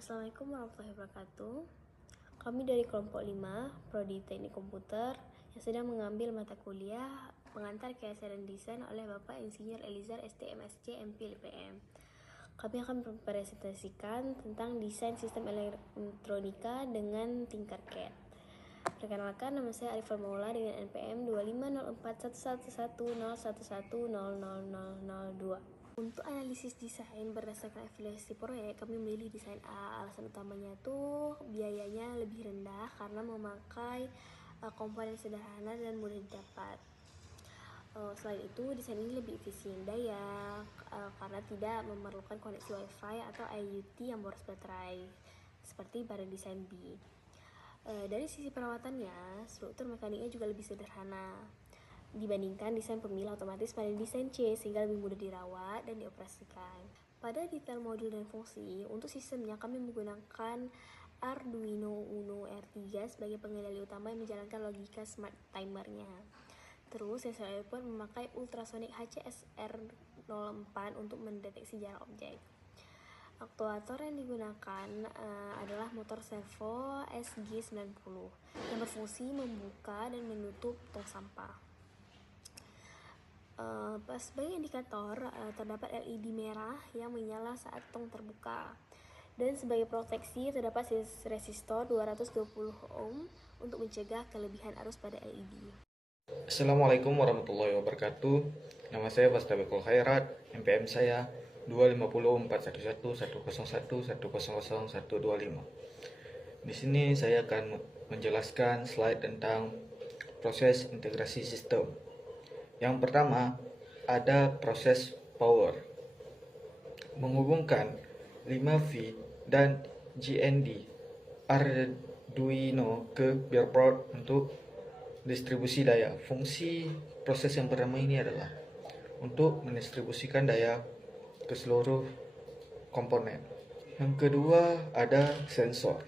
Assalamualaikum warahmatullahi wabarakatuh. Kami dari kelompok 5, Prodi Teknik Komputer, yang sedang mengambil mata kuliah pengantar keahlian dan desain oleh Bapak Insinyur Elizar STMSC MPhil IPM. Kami akan mempresentasikan tentang desain sistem elektronika dengan Tinkercad. Perkenalkan, nama saya Arifal Maula dengan NPM 250411101100002. Untuk analisis desain berdasarkan evaluasi proyek, kami memilih desain A. Alasan utamanya tuh biayanya lebih rendah karena memakai komponen sederhana dan mudah didapat. Selain itu, desain ini lebih efisien daya karena tidak memerlukan koneksi WiFi atau IoT yang boros baterai seperti pada desain B. Dari sisi perawatannya, struktur mekaniknya juga lebih sederhana dibandingkan desain pemilah otomatis pada desain C, sehingga lebih mudah dirawat dan dioperasikan. Pada detail modul dan fungsi, untuk sistemnya kami menggunakan Arduino Uno R3 sebagai pengendali utama yang menjalankan logika smart timernya. Terus sensor output memakai ultrasonic HCSR04 untuk mendeteksi jarak objek. Aktuator yang digunakan adalah motor servo SG90 yang berfungsi membuka dan menutup tong sampah. Sebagai indikator, terdapat LED merah yang menyala saat tong terbuka. Dan sebagai proteksi, terdapat resistor 220 ohm untuk mencegah kelebihan arus pada LED. Assalamualaikum warahmatullahi wabarakatuh. Nama saya Fastabekul Khairat. NPM saya 2504101100125. Di sini saya akan menjelaskan slide tentang proses integrasi sistem. Yang pertama, ada proses power. Menghubungkan 5V dan GND Arduino ke breadboard untuk distribusi daya. Fungsi proses yang pertama ini adalah untuk mendistribusikan daya ke seluruh komponen. Yang kedua ada sensor.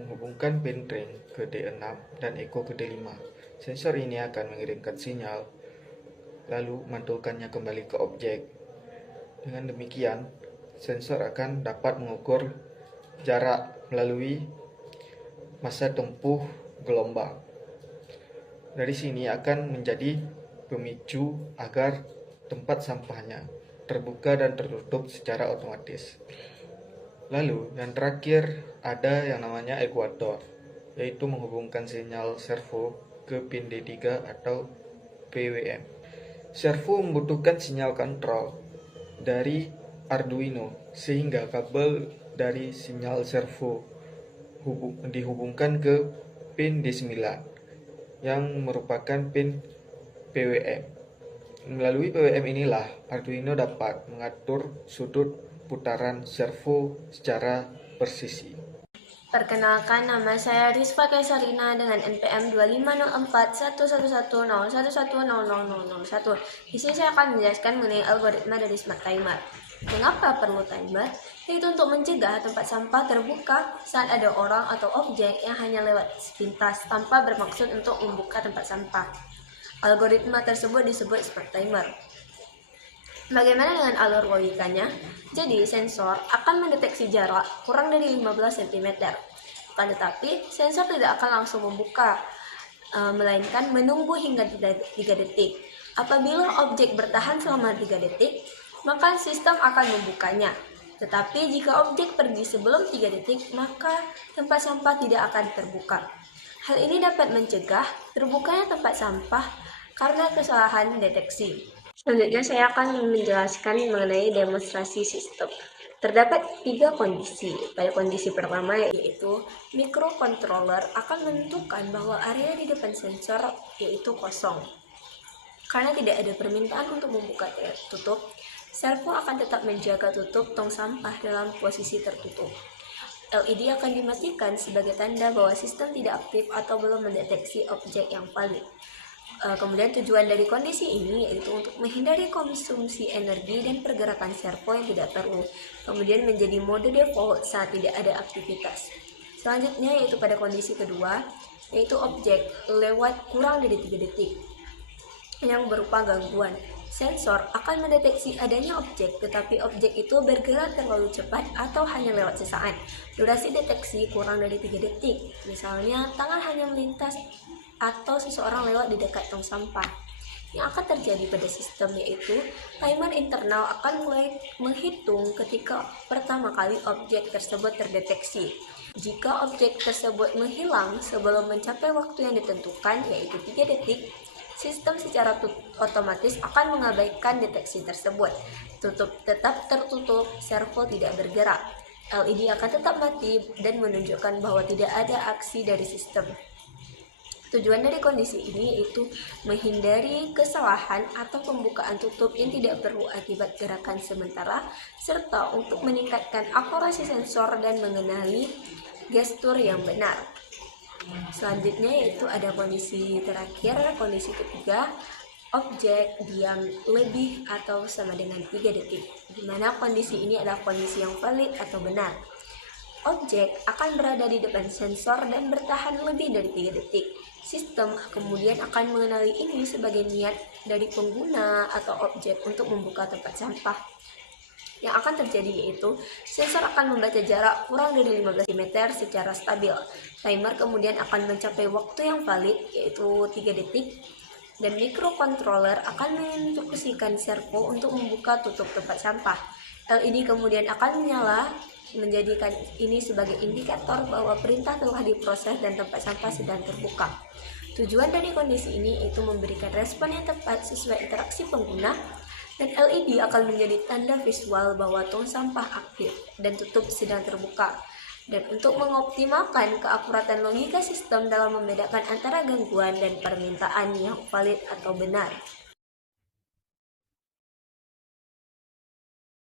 Menghubungkan pin drain ke D6 dan echo ke D5. Sensor ini akan mengirimkan sinyal lalu mantulkannya kembali ke objek. Dengan demikian, sensor akan dapat mengukur jarak melalui masa tempuh gelombang. Dari sini akan menjadi pemicu agar tempat sampahnya terbuka dan tertutup secara otomatis. Lalu yang terakhir ada yang namanya ekuator, yaitu menghubungkan sinyal servo ke pin D3 atau PWM. Servo membutuhkan sinyal kontrol dari Arduino sehingga kabel dari sinyal servo dihubungkan ke pin D9 yang merupakan pin PWM. Melalui PWM inilah Arduino dapat mengatur sudut putaran servo secara presisi. Perkenalkan, nama saya Rizfa Kaisarina dengan NPM 250411101100001. Di sini saya akan menjelaskan mengenai algoritma dari smart timer. Mengapa perlu timer? Yaitu untuk mencegah tempat sampah terbuka saat ada orang atau objek yang hanya lewat sepintas tanpa bermaksud untuk membuka tempat sampah. Algoritma tersebut disebut smart timer. Bagaimana dengan alur logikanya? Jadi, sensor akan mendeteksi jarak kurang dari 15 cm. Akan tetapi, sensor tidak akan langsung membuka, melainkan menunggu hingga 3 detik. Apabila objek bertahan selama 3 detik, maka sistem akan membukanya. Tetapi jika objek pergi sebelum 3 detik, maka tempat sampah tidak akan terbuka. Hal ini dapat mencegah terbukanya tempat sampah karena kesalahan deteksi. Selanjutnya saya akan menjelaskan mengenai demonstrasi sistem. Terdapat 3 kondisi. Pada kondisi pertama yaitu microcontroller akan menentukan bahwa area di depan sensor yaitu kosong. Karena tidak ada permintaan untuk membuka tutup, servo akan tetap menjaga tutup tong sampah dalam posisi tertutup. LED akan dimatikan sebagai tanda bahwa sistem tidak aktif atau belum mendeteksi objek yang valid. Kemudian tujuan dari kondisi ini yaitu untuk menghindari konsumsi energi dan pergerakan servo yang tidak perlu. Kemudian menjadi mode default saat tidak ada aktivitas. Selanjutnya yaitu pada kondisi kedua, yaitu objek lewat kurang dari 3 detik yang berupa gangguan. Sensor akan mendeteksi adanya objek, tetapi objek itu bergerak terlalu cepat atau hanya lewat sesaat. Durasi deteksi kurang dari 3 detik. Misalnya, tangan hanya melintas atau seseorang lewat di dekat tong sampah. Yang akan terjadi pada sistem yaitu timer internal akan mulai menghitung ketika pertama kali objek tersebut terdeteksi. Jika objek tersebut menghilang sebelum mencapai waktu yang ditentukan yaitu 3 detik, sistem secara otomatis akan mengabaikan deteksi tersebut. Tetap tertutup, servo tidak bergerak. LED akan tetap mati dan menunjukkan bahwa tidak ada aksi dari sistem. Tujuan dari kondisi ini yaitu menghindari kesalahan atau pembukaan tutup yang tidak perlu akibat gerakan sementara, serta untuk meningkatkan akurasi sensor dan mengenali gestur yang benar. Selanjutnya yaitu ada kondisi terakhir, kondisi ketiga, objek diam lebih atau sama dengan 3 detik, di mana kondisi ini adalah kondisi yang valid atau benar. Objek akan berada di depan sensor dan bertahan lebih dari 3 detik. Sistem kemudian akan mengenali ini sebagai niat dari pengguna atau objek untuk membuka tempat sampah. Yang akan terjadi yaitu sensor akan membaca jarak kurang dari 15 cm secara stabil. Timer kemudian akan mencapai waktu yang valid yaitu 3 detik dan microcontroller akan menginstruksikan servo untuk membuka tutup tempat sampah. LED kemudian akan menyala menjadikan ini sebagai indikator bahwa perintah telah diproses dan tempat sampah sedang terbuka. Tujuan dari kondisi ini yaitu memberikan respon yang tepat sesuai interaksi pengguna, dan LED akan menjadi tanda visual bahwa tong sampah aktif dan tutup sedang terbuka. Dan untuk mengoptimalkan keakuratan logika sistem dalam membedakan antara gangguan dan permintaan yang valid atau benar.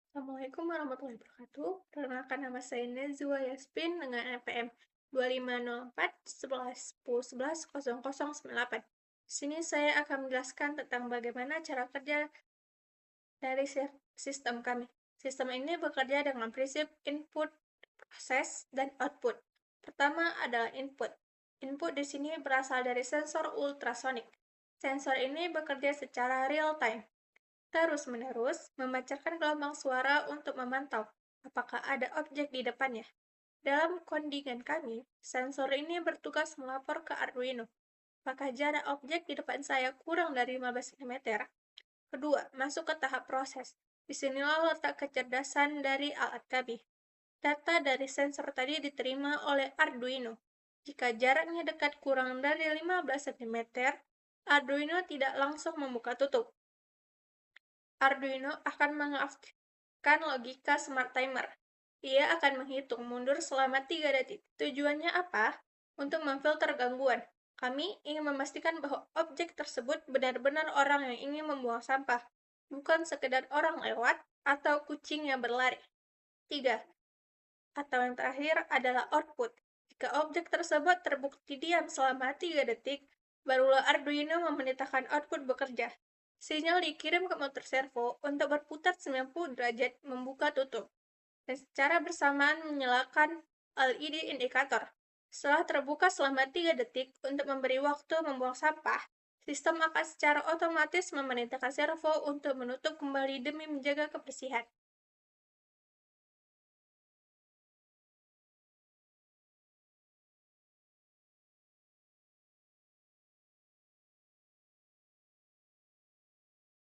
Assalamualaikum warahmatullahi wabarakatuh. Perkenalkan, nama saya Nazwa Yasmin dengan NPM 250411101098. Di sini saya akan menjelaskan tentang bagaimana cara kerja dari sistem kami. Sistem ini bekerja dengan prinsip input, proses, dan output. Pertama adalah input. Input di sini berasal dari sensor ultrasonik. Sensor ini bekerja secara real time, terus-menerus memancarkan gelombang suara untuk memantau apakah ada objek di depannya. Dalam kondingan kami, sensor ini bertugas melapor ke Arduino apakah jarak objek di depan saya kurang dari 15 cm. Kedua, masuk ke tahap proses. Disinilah letak kecerdasan dari alat kami. Data dari sensor tadi diterima oleh Arduino. Jika jaraknya dekat kurang dari 15 cm, Arduino tidak langsung membuka tutup. Arduino akan mengaktifkan logika smart timer. Ia akan menghitung mundur selama 3 detik. Tujuannya apa? Untuk memfilter gangguan. Kami ingin memastikan bahwa objek tersebut benar-benar orang yang ingin membuang sampah, bukan sekedar orang lewat atau kucing yang berlari. 3. Atau yang terakhir adalah output. Jika objek tersebut terbukti diam selama 3 detik, barulah Arduino memerintahkan output bekerja. Sinyal dikirim ke motor servo untuk berputar 90 derajat membuka tutup, dan secara bersamaan menyalakan LED indikator. Setelah terbuka selama 3 detik untuk memberi waktu membuang sampah, sistem akan secara otomatis memerintahkan servo untuk menutup kembali demi menjaga kebersihan.